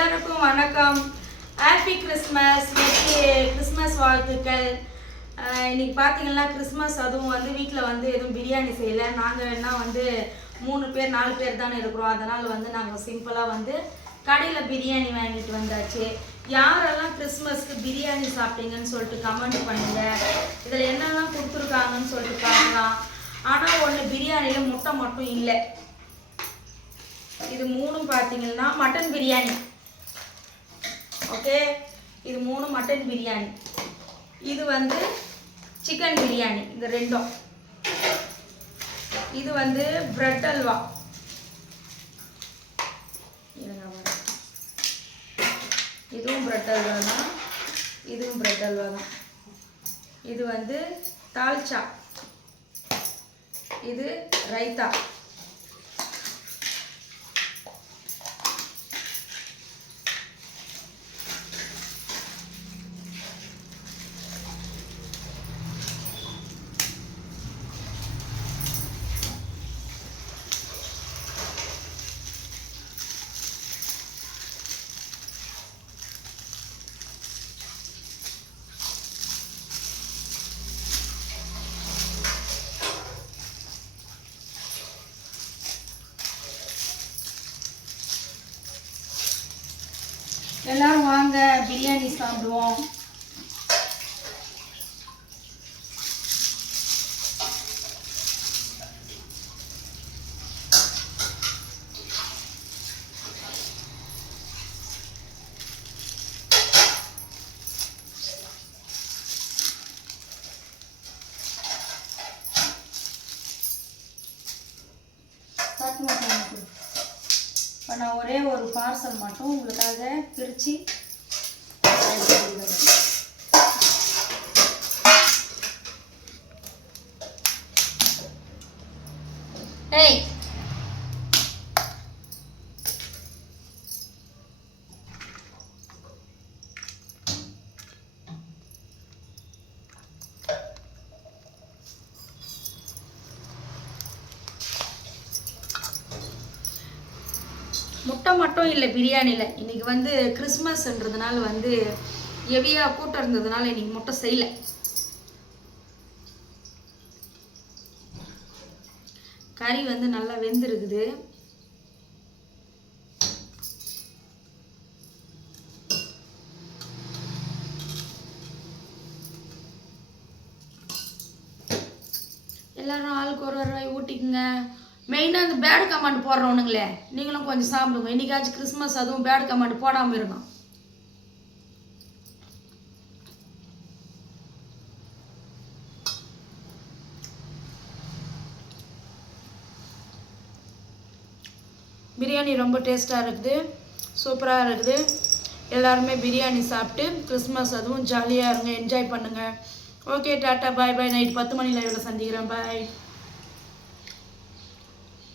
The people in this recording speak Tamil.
எல்லாருக்கும் வணக்கம். Happy Christmas. கிறிஸ்மஸ் வாழ்த்துக்கள். இன்னைக்கு பார்த்தீங்கன்னா கிறிஸ்மஸ், அதுவும் வந்து வீட்டில் வந்து எதுவும் பிரியாணி செய்யலை. நாங்கள் என்ன வந்து 3 பேர் 4 பேர் தானே இருக்கிறோம். அதனால் வந்து நாங்கள் சிம்பிளாக வந்து கடையில் பிரியாணி வாங்கிட்டு வந்தாச்சு. யாரெல்லாம் கிறிஸ்மஸ்க்கு பிரியாணி சாப்பிட்டீங்கன்னு சொல்லிட்டு கமெண்ட் பண்ணுங்கள். இதில் என்னெல்லாம் கொடுத்துருக்காங்கன்னு சொல்லிட்டு பார்க்கலாம். ஆனால் ஒன்று, பிரியாணியில் முட்டை மட்டும் இல்லை. இது 3 பார்த்தீங்கன்னா மட்டன் பிரியாணி. ஓகே, இது 3 மட்டன் பிரியாணி. இது வந்து சிக்கன் பிரியாணி. இது 2. இது வந்து பிரெட் அல்வா. இதுவும் பிரெட் அல்வா தான். இதுவும் பிரெட் அல்வா தான். இது வந்து தால்ச்சா. இது ரைத்தா. எல்லாரும் வாங்க பிரியாணி சாப்பிடுவோம். இப்போ நான் ஒரே ஒரு பார்சல் மட்டும் உங்களுக்காக பிரித்து முட்டை மட்டும் இல்லை பிரியாணியில். இன்றைக்கி வந்து கிறிஸ்மஸ்ன்றதுனால வந்து ஹெவியாக கூட்டம் இருந்ததுனால இன்றைக்கி முட்டை செய்யலை. கறி வந்து நல்லா வெந்திருக்குது. எல்லாரும் ஆளுக்கு ஒரு ரூபாய் ஊட்டிக்குங்க. மெயினாக அந்த பேட் கமெண்ட் போடுறவனுங்களே, நீங்களும் கொஞ்சம் சாப்பிடுங்க. இன்றைக்காச்சும் கிறிஸ்மஸ், அதுவும் பேட் கமெண்ட் போடாமல் இருக்கும். பிரியாணி ரொம்ப டேஸ்ட்டாக இருக்குது, சூப்பராக இருக்குது. எல்லாருமே பிரியாணி சாப்பிட்டு கிறிஸ்மஸ் அதுவும் ஜாலியாக இருங்க, என்ஜாய் பண்ணுங்கள். ஓகே, டாட்டா, பாய் பாய். நைட் 10 மணி லைவில் சந்திக்கிறேன். பாய்.